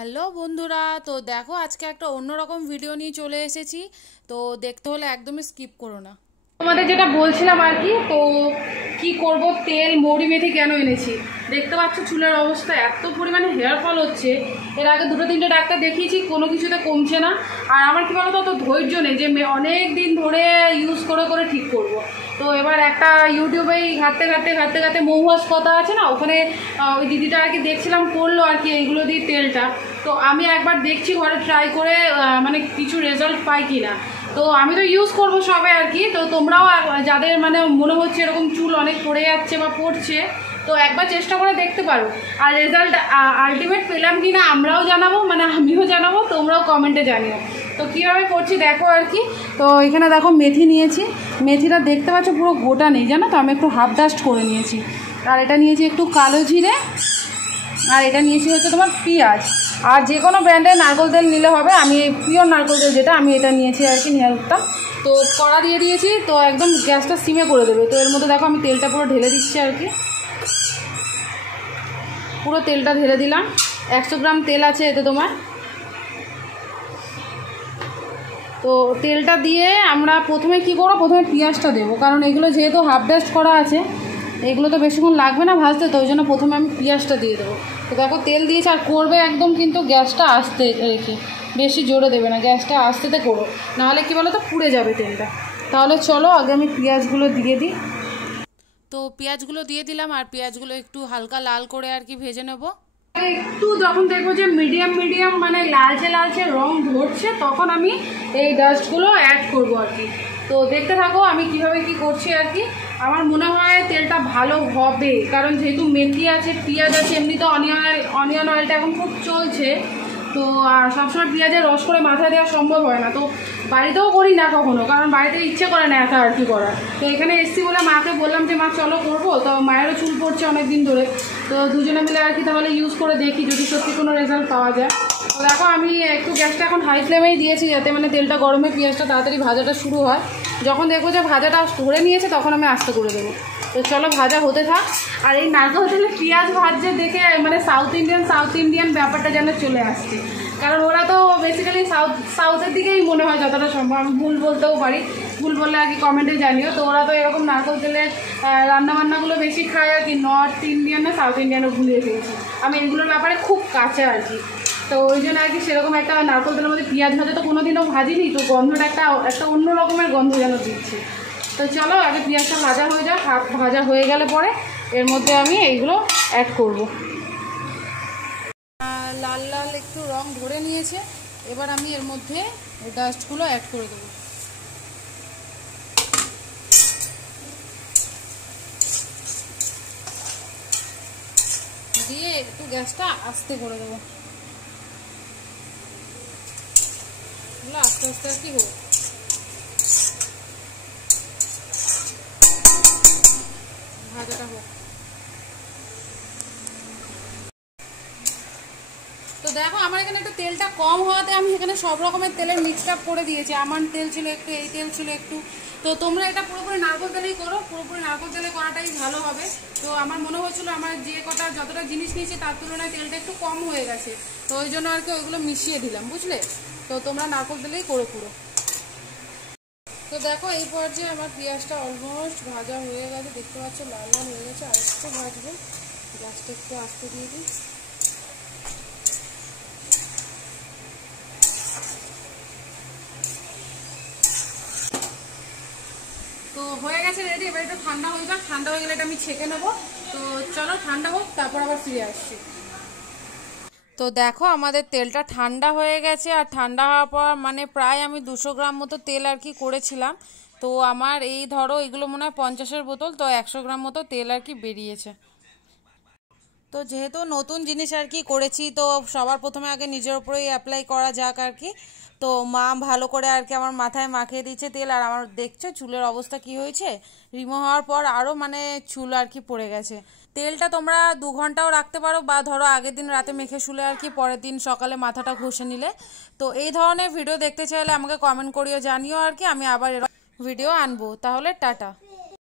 Hello বন্ধুরা, তো দেখো আজকে একটা অন্যরকম ভিডিও নিয়ে চলে এসেছি। তো দেখতে হলে একদমই স্কিপ করো না। তোমাদের যেটা বলছিলাম আর কি, তো কি করব, তেল মৌরি মেথি কেন এনেছি, দেখতে পাচ্ছ চুলের অবস্থা এত পরিমাণে হেয়ার ফল হচ্ছে। এর আগে দুটো তিনটে ডাক্তার দেখিয়েছি, কোনো কিছুতে কমছে না। আর আমার কি বলতো, অত ধৈর্য নেই যে অনেক দিন ধরে ইউজ করে করে ঠিক করব। তো এবার একটা ইউটিউবেই ঘাটতে ঘাটতে মৌহাস কথা আছে না, ওখানে ওই দিদিটা আর কি দেখছিলাম করলো আর কি এইগুলো দিয়ে তেলটা। তো আমি একবার দেখছি ঘরে ট্রাই করে, মানে কিছু রেজাল্ট পাই কিনা। তো আমি তো ইউজ করবো সবে আর কি। তো তোমরাও যাদের মানে মনে হচ্ছে এরকম চুল অনেক পড়ে যাচ্ছে বা পড়ছে, তো একবার চেষ্টা করে দেখতে পারো। আর রেজাল্ট আলটিমেট পেলাম কিনা আমরাও জানাবো, মানে আমিও জানাবো, তোমরাও কমেন্টে জানিও। তো কীভাবে করছি দেখো আর কি। তো এখানে দেখো মেথি নিয়েছি, মেথিটা দেখতে পাচ্ছ পুরো গোটা নেই জানো তো, আমি একটু হাফ ডাস্ট করে নিয়েছি। আর এটা নিয়েছি একটু কালো জিরে, আর এটা নিয়েছি হচ্ছে তোমার পেঁয়াজ। আর যে কোনো ব্র্যান্ডের নারকেল তেল নিলে হবে, আমি এই পিওর নারকেল তেল যেটা আমি এটা নিয়েছি আর কি, নিয়ে উঠতাম। তো কড়া দিয়ে দিয়েছি, তো একদম গ্যাসটা সিমে করে দেবে। তো এর মধ্যে দেখো আমি তেলটা পুরো ঢেলে দিচ্ছি আর কি, পুরো তেলটা ঢেলে দিলাম। 100 গ্রাম তেল আছে এতে তোমার। তো তেলটা দিয়ে আমরা প্রথমে কি করবো, প্রথমে পেঁয়াজটা দেবো, কারণ এগুলো যেহেতু হাফ ডাস্ট করা আছে, এগুলো তো বেশিক্ষণ লাগবে না ভাজতে, তো ওই জন্য প্রথমে আমি পেঁয়াজটা দিয়ে দেবো। তো দেখো তেল দিয়েছি, আর করবে একদম কিন্তু গ্যাসটা আস্তে রেখে, বেশি জোরে দেবে না, গ্যাসটা আস্তেতে করো, নাহলে কি বলো তো পুড়ে যাবে তেলটা। তাহলে চলো আগে আমি পেঁয়াজগুলো দিয়ে দিই। তো পেঁয়াজগুলো দিয়ে দিলাম, আর পেঁয়াজগুলো একটু হালকা লাল করে আর কি ভেজে নেবো। একটু যখন দেখবো যে মিডিয়াম মানে লালচে রং ধরছে, তখন আমি এই ডাস্টগুলো অ্যাড করবো আর কি। তো দেখতে থাকো আমি কিভাবে কি করছি আর কি। আমার মনে হয় তেলটা ভালো হবে, কারণ যেহেতু মেথি আছে, পেঁয়াজ আছে, এমনি তো অনিয়ন অয়েলটা এখন খুব চলছে। তো সবসময় পেঁয়াজের রস করে মাথায় দেওয়া সম্ভব হয় না, তো বাড়িতেও করি না কখনো, কারণ বাড়িতে ইচ্ছে করে না একা আর কি করার। তো এখানে এসছি বলে মাকে বললাম যে মা চলো করবো। তো মায়েরও চুল পড়ছে অনেক দিন ধরে, তো দুজনে মিলে আর কি তাহলে ইউজ করে দেখি যদি সত্যি কোনো রেজাল্ট পাওয়া যায়। তো দেখো আমি একটু গ্যাসটা এখন হাই ফ্লেমেই দিয়েছি, যাতে মানে তেলটা গরমে পেঁয়াজটা তাড়াতাড়ি ভাজাটা শুরু হয়। যখন দেখবো যে ভাজাটা ধরে নিয়েছে, তখন আমি আস্তে করে দেবো। তো চলো ভাজা হতে থাক। আর এই নারকেল তেলে পেঁয়াজ ভাজছে দেখে মানে সাউথ ইন্ডিয়ান ব্যাপারটা যেন চলে আসছে, কারণ ওরা তো বেসিক্যালি সাউথের দিকেই মনে হয় যতটা সম্ভব। আমি ভুল বলতেও পারি, ভুল বললে আর কি কমেন্টে জানিও। তো ওরা তো এরকম নারকেল তেলের রান্নাবান্নাগুলো বেশি খায় আর কি, নর্থ ইন্ডিয়ান না সাউথ ইন্ডিয়ানও ভুলিয়ে ফেলেছি আমি, এগুলোর ব্যাপারে খুব কাছে আর কি। তো ওই জন্য আর কি সেরকম একটা নারকেল তেলের মধ্যে পেঁয়াজ ভাজা তো কোনোদিনও ভাজিনি, তো গন্ধটা একটা অন্য রকমের গন্ধ যেন দিচ্ছে। তো চলো আগে পেঁয়াজটা ভাজা হয়ে যাক, ভাজা হয়ে গেলে পরে এর মধ্যে আমি এইগুলো অ্যাড করব। লাল লাল একটু রং ধরে নিয়েছে, এবার আমি এর মধ্যে ডাস্টগুলো অ্যাড করে দেবো। দিয়ে একটু গ্যাসটা আস্তে করে দেবো, আস্তে আস্তে আর কি হোক, ভাজাটা হোক। তো দেখো আমার এখানে একটু তেলটা কম হওয়াতে আমি এখানে সব রকমের তেলের মিক্সড আপ করে দিয়েছি। আমার তেল ছিল একটু, এই তেল ছিল একটু। তো তোমরা এটা পুরোপুরি নারকেল তেলেই করো, পুরোপুরি নারকেল তেলে করাটাই ভালো হবে। তো আমার মনে হয়েছিল আমার যে যতটা জিনিস নিয়েছি তার তুলনায় তেলটা একটু কম হয়ে গেছে, তো ওই জন্য আর কি ওইগুলো মিশিয়ে দিলাম, বুঝলে। তো তোমরা নারকেল তেলেই করো পুরো। তো দেখো এই পর্যায়ে আমার পেঁয়াজটা অলমোস্ট ভাজা হয়ে গেছে, দেখতে পাচ্ছ লাল লাল হয়ে গেছে। আর একটু ভাজবো, গ্যাসটা একটু আস্তে দিয়ে দিই। তো হয়ে গেছে রেডি, এবার একটু ঠান্ডা হয়ে যাক, ঠান্ডা হয়ে গেলে এটা আমি ছেঁকে নেবো। তো চলো ঠান্ডা হোক, তারপর আবার ফিরে আসছি। তো দেখো আমাদের তেলটা ঠান্ডা হয়ে গেছে, আর ঠান্ডা হওয়ার পর মানে প্রায় আমি 200 গ্রাম মতো তেল আর কি করেছিলাম। তো আমার এই ধরো এগুলো মনে হয় 50-এর বোতল, তো 100 গ্রাম মতো তেল আর কি বেরিয়েছে। তো যেহেতু নতুন জিনিস আর কি করেছি, তো সবার প্রথমে আগে নিজের উপরেই অ্যাপ্লাই করা যাক আর কি। তো মা ভালো করে আর কি আমার মাথায় মাখিয়ে দিচ্ছে তেল, আর আমার দেখছো চুলের অবস্থা কি হয়েছে, রিমুভ হওয়ার পর আরও মানে চুল আর কি পড়ে গেছে। তেলটা তোমরা 2 ঘন্টাও রাখতে পারো, বা ধরো আগের দিন রাতে মেখে শুলে আর কি পরের দিন সকালে মাথাটা ঘষে নিলে। তো এই ধরনের ভিডিও দেখতে চাইলে আমাকে কমেন্ট করিও, জানিও আর কি, আমি আবার ভিডিও আনবো। তাহলে টাটা।